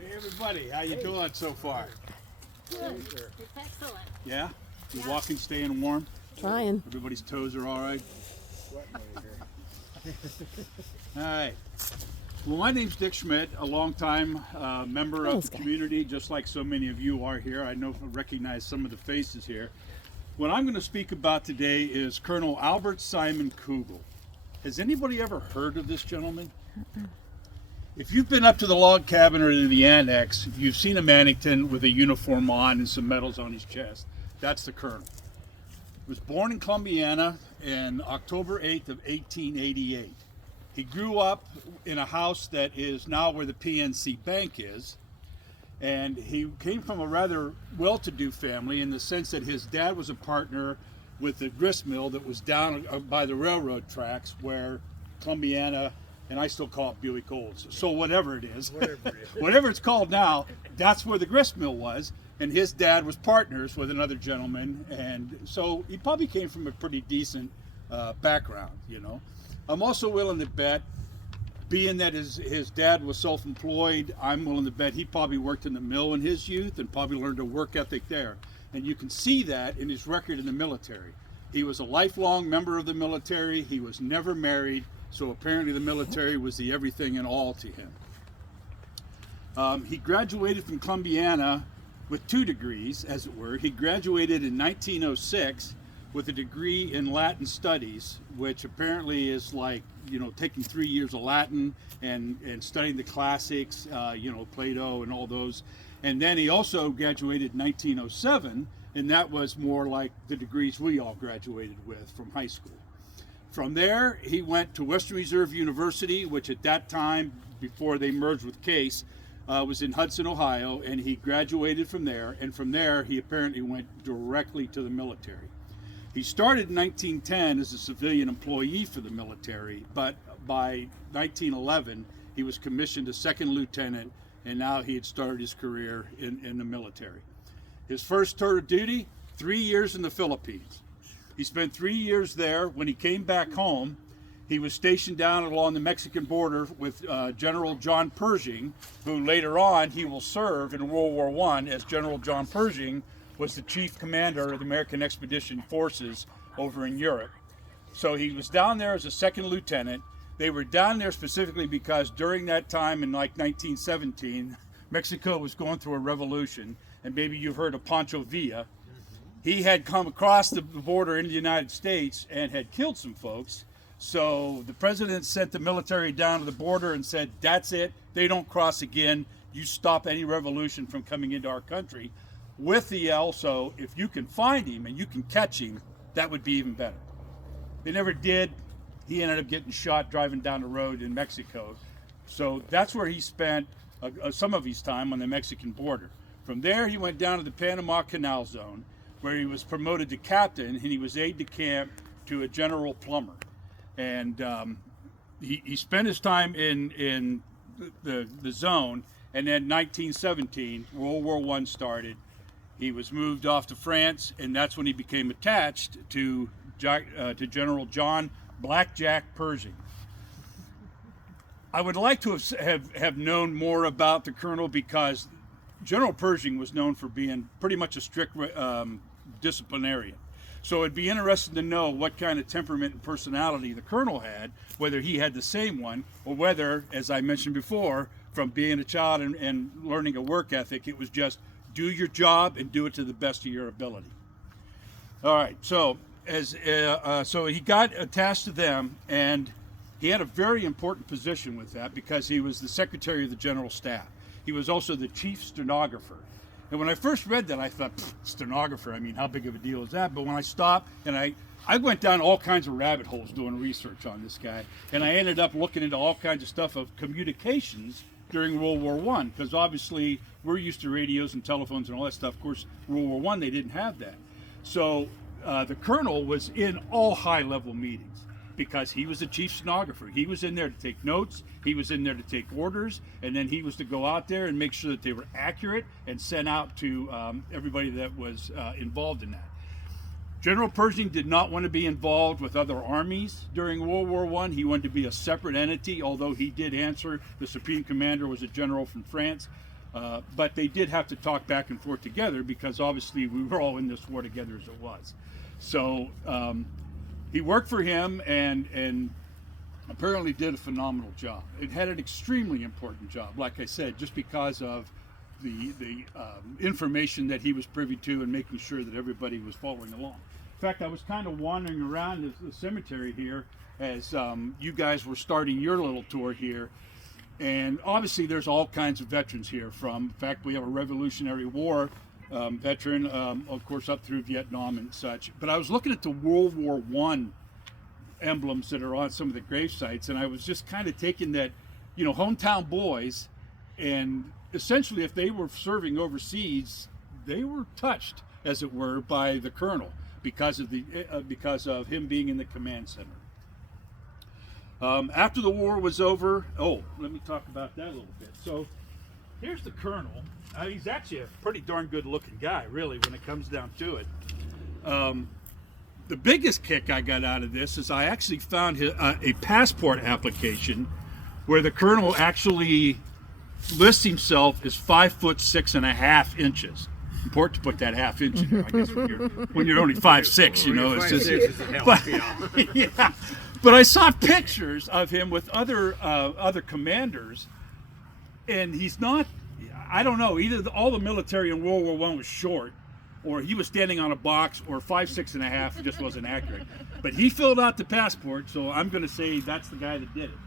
Hey everybody, how you doing so far? Good. It's excellent. Yeah? You Yeah. walking, staying warm? Trying. Everybody's toes are all right? All right. Well, my name's Dick Schmidt, a longtime member of Thanks, the guy. community, just like so many of you are here. I recognize some of the faces here. What I'm going to speak about today is Col Albert Simon Kuegle. Has anybody ever heard of this gentleman? If you've been up to the log cabin or to the annex, you've seen a Mannington with a uniform on and some medals on his chest. That's the colonel. He was born in Columbiana on October 8th of 1888. He grew up in a house that is now where the PNC Bank is, and he came from a rather well-to-do family in the sense that his dad was a partner with the grist mill that was down by the railroad tracks where Columbiana, and I still call it Buick Olds, so whatever it is, whatever it's called now, that's where the grist mill was, and his dad was partners with another gentleman, and so he probably came from a pretty decent background, you know. I'm also willing to bet, being that his dad was self-employed, I'm willing to bet he probably worked in the mill in his youth and probably learned a work ethic there. And you can see that in his record in the military. He was a lifelong member of the military. He was never married, so apparently the military was the everything and all to him. He graduated from Columbiana with 2 degrees, as it were. He graduated in 1906 with a degree in Latin studies, which apparently is like, you know, taking 3 years of Latin and studying the classics, you know, Plato and all those. And then he also graduated in 1907, and that was more like the degrees we all graduated with from high school. From there, he went to Western Reserve University, which at that time, before they merged with Case, was in Hudson, Ohio, and he graduated from there. And from there, he apparently went directly to the military. He started in 1910 as a civilian employee for the military, but by 1911, he was commissioned a second lieutenant, and now he had started his career in the military. His first tour of duty, 3 years in the Philippines. He spent 3 years there. When he came back home, he was stationed down along the Mexican border with General John Pershing, who later on he will serve in World War I as General John Pershing was the chief commander of the American Expedition Forces over in Europe. So he was down there as a second lieutenant. They were down there specifically because during that time in like 1917, Mexico was going through a revolution, and maybe you've heard of Pancho Villa. He had come across the border into the United States and had killed some folks. So the president sent the military down to the border and said, that's it, they don't cross again. You stop any revolution from coming into our country. With the also, if you can find him and you can catch him, that would be even better. They never did. He ended up getting shot driving down the road in Mexico. So that's where he spent some of his time on the Mexican border. From there, he went down to the Panama Canal zone, where he was promoted to captain, and he was aide-de-camp to a general plumber. And he spent his time in the zone, and then 1917, World War I started. He was moved off to France, and that's when he became attached to General John Blackjack Pershing. I would like to have known more about the colonel because General Pershing was known for being pretty much a strict disciplinarian. So it'd be interesting to know what kind of temperament and personality the colonel had, whether he had the same one, or whether, as I mentioned before, from being a child and learning a work ethic, it was just do your job and do it to the best of your ability. All right, so so he got attached to them, and he had a very important position with that because he was the secretary of the general staff. He was also the chief stenographer. And when I first read that, I thought, stenographer, I mean, how big of a deal is that? But when I stopped, and I went down all kinds of rabbit holes doing research on this guy, and I ended up looking into all kinds of stuff of communications during World War I, because obviously we're used to radios and telephones and all that stuff. Of course, World War I, they didn't have that. So the colonel was in all high-level meetings because he was the chief stenographer. He was in there to take notes, he was in there to take orders, and then he was to go out there and make sure that they were accurate and sent out to everybody that was involved in that. General Pershing did not want to be involved with other armies during World War I. He wanted to be a separate entity, although he did answer. The Supreme Commander was a general from France. But they did have to talk back and forth together because obviously we were all in this war together as it was. So he worked for him and apparently did a phenomenal job. It had an extremely important job, like I said, just because of the information that he was privy to and making sure that everybody was following along. In fact, I was kind of wandering around the cemetery here as you guys were starting your little tour here. And obviously there's all kinds of veterans here from, in fact, we have a Revolutionary War veteran, of course, up through Vietnam and such. But I was looking at the World War I emblems that are on some of the grave sites, and I was just kind of taking that, you know, hometown boys, and essentially if they were serving overseas, they were touched, as it were, by the colonel because of him being in the command center. After the war was over, let me talk about that a little bit. So here's the colonel. He's actually a pretty darn good looking guy, really, when it comes down to it. The biggest kick I got out of this is I actually found a passport application where the colonel actually lists himself as 5'6.5". Important to put that half inch in there, I guess, when you're only 5'6", you know. It's just, yeah. But I saw pictures of him with other commanders, and he's not. I don't know. Either all the military in World War I was short, or he was standing on a box, or 5'6.5" just wasn't accurate. But he filled out the passport, so I'm going to say that's the guy that did it.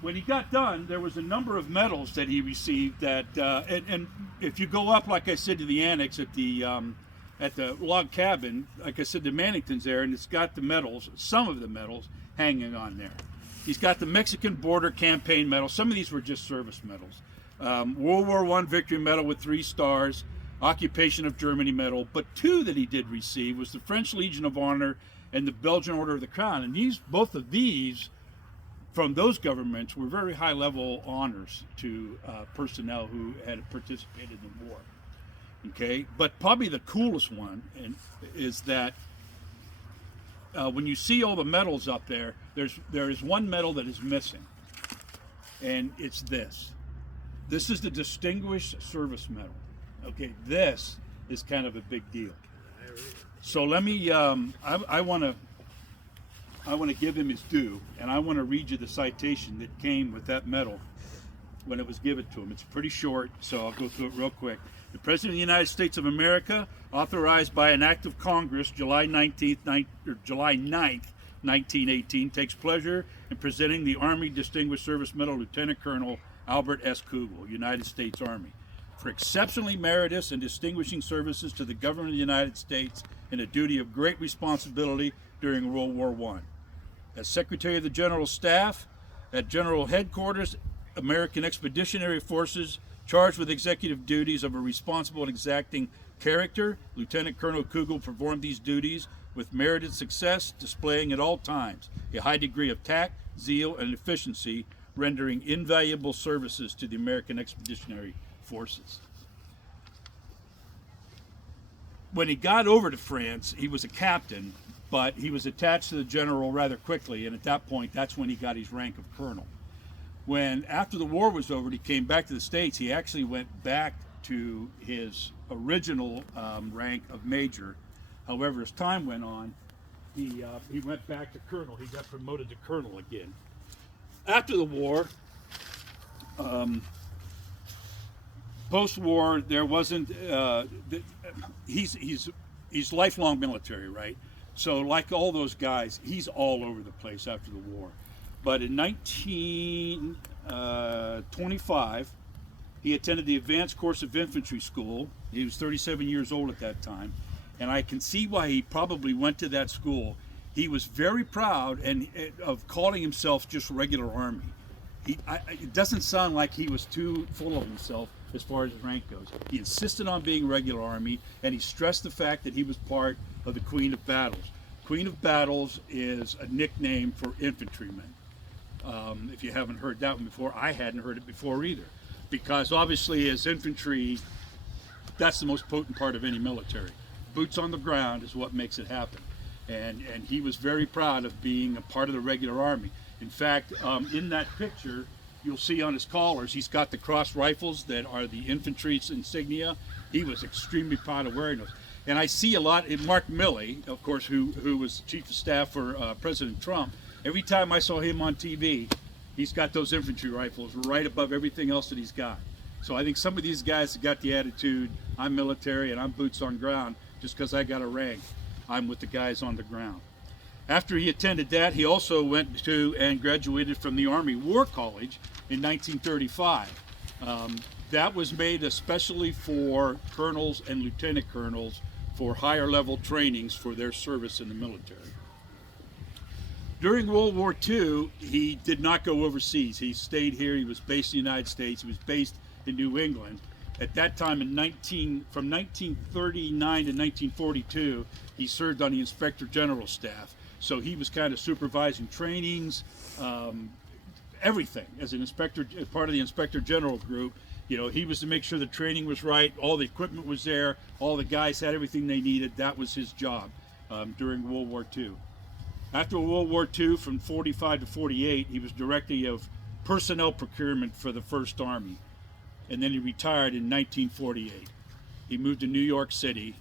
When he got done, there was a number of medals that he received. That and if you go up, like I said, to the annex at the log cabin, like I said, the Mannington's there, and it's got the medals, some of the medals, hanging on there. He's got the Mexican Border Campaign Medal. Some of these were just service medals. World War I Victory Medal with 3 stars, Occupation of Germany Medal, but 2 that he did receive was the French Legion of Honor and the Belgian Order of the Crown. And both of these, from those governments, were very high-level honors to personnel who had participated in war. Okay, but probably the coolest one is that when you see all the medals up there, there is one medal that is missing, and it's this. This is the Distinguished Service Medal. Okay, this is kind of a big deal. So let me. I want to give him his due, and I want to read you the citation that came with that medal when it was given to him. It's pretty short, so I'll go through it real quick. The President of the United States of America, authorized by an act of Congress, July 9th, 1918, takes pleasure in presenting the Army Distinguished Service Medal Lieutenant Colonel Albert S Kuegle, United States Army, for exceptionally meritorious and distinguishing services to the government of the United States in a duty of great responsibility during World War I. As Secretary of the General Staff at General Headquarters, American Expeditionary Forces, charged with executive duties of a responsible and exacting character, Lieutenant Colonel Kuegle performed these duties with merited success, displaying at all times a high degree of tact, zeal, and efficiency, rendering invaluable services to the American Expeditionary Forces. When he got over to France, he was a captain, but he was attached to the general rather quickly, and at that point, that's when he got his rank of colonel. When, after the war was over, he came back to the States, he actually went back to his original rank of major. However, as time went on, he went back to colonel. He got promoted to colonel again. After the war, post-war, there wasn't. He's lifelong military, right? So, like all those guys, he's all over the place after the war. But in 1925, he attended the Advanced Course of Infantry School. He was 37 years old at that time, and I can see why he probably went to that school. He was very proud of calling himself just regular Army. It doesn't sound like he was too full of himself as far as his rank goes. He insisted on being regular Army, and he stressed the fact that he was part of the Queen of Battles. Queen of Battles is a nickname for infantrymen. If you haven't heard that one before, I hadn't heard it before either. Because obviously as infantry, that's the most potent part of any military. Boots on the ground is what makes it happen. And he was very proud of being a part of the regular Army. In fact, in that picture, you'll see on his collars, he's got the cross rifles that are the infantry's insignia. He was extremely proud of wearing those. And I see a lot in Mark Milley, of course, who was chief of staff for President Trump. Every time I saw him on TV, he's got those infantry rifles right above everything else that he's got. So I think some of these guys have got the attitude, I'm military and I'm boots on ground, just because I got a rank, I'm with the guys on the ground. After he attended that, he also went to and graduated from the Army War College in 1935. That was made especially for colonels and lieutenant colonels for higher level trainings for their service in the military. During World War II, he did not go overseas. He stayed here. He was based in the United States. He was based in New England. At that time, from 1939 to 1942, he served on the Inspector General staff. So he was kind of supervising trainings, everything as an inspector, part of the Inspector General group. You know, he was to make sure the training was right, all the equipment was there, all the guys had everything they needed. That was his job during World War II. After World War II, from 45 to 48, he was director of personnel procurement for the First Army. And then he retired in 1948. He moved to New York City,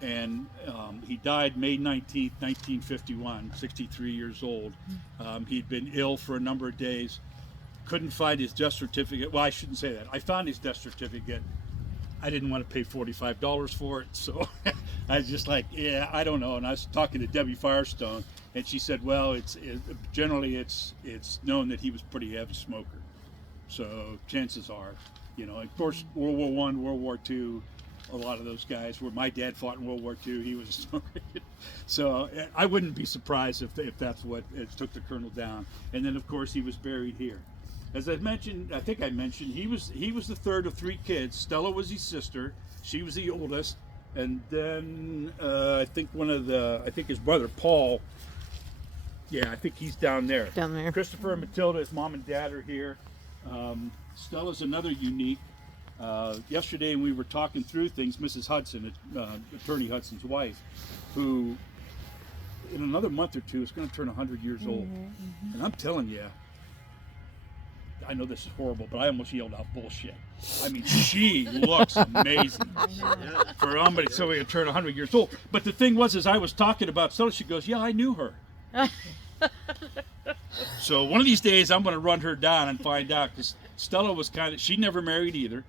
and he died May 19th, 1951, 63 years old. He'd been ill for a number of days. Couldn't find his death certificate. Well, I shouldn't say that. I found his death certificate. I didn't want to pay $45 for it, so I was just like, yeah, I don't know. And I was talking to Debbie Firestone, and she said, well, generally it's known that he was a pretty heavy smoker. So chances are, you know, of course, World War I, World War II, a lot of those guys, where my dad fought in World War II, he was a smoker. So I wouldn't be surprised if that's what took the colonel down. And then, of course, he was buried here. As I mentioned, I think I mentioned, he was the third of three kids. Stella was his sister. She was the oldest. And then I think his brother, Paul, yeah, I think he's down there. Down there. Christopher and Matilda, his mom and dad are here. Stella's another unique. Yesterday we were talking through things, Mrs. Hudson, Attorney Hudson's wife, who in another month or two is going to turn 100 years old. And I'm telling you, I know this is horrible, but I almost yelled out bullshit. I mean, she looks amazing for somebody to turn 100 years old. But the thing was, as I was talking about Stella, she goes, yeah, I knew her. So one of these days I'm going to run her down and find out, because Stella was she never married either,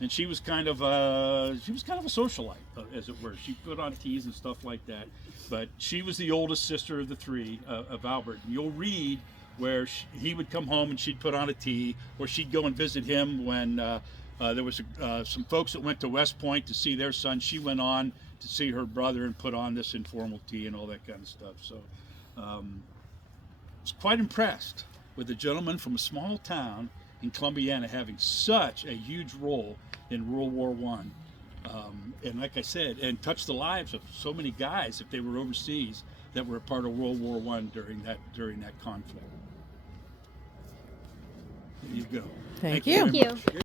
and she was kind of a socialite, as it were. She put on teas and stuff like that. But she was the oldest sister of the three, of Albert. And you'll read where he would come home and she'd put on a tea, or she'd go and visit him when there was some folks that went to West Point to see their son. She went on to see her brother and put on this informal tea and all that kind of stuff. So I was quite impressed with a gentleman from a small town in Columbiana having such a huge role in World War I. And like I said, and touched the lives of so many guys if they were overseas that were a part of World War I during that conflict. There you go. Thank you. very much.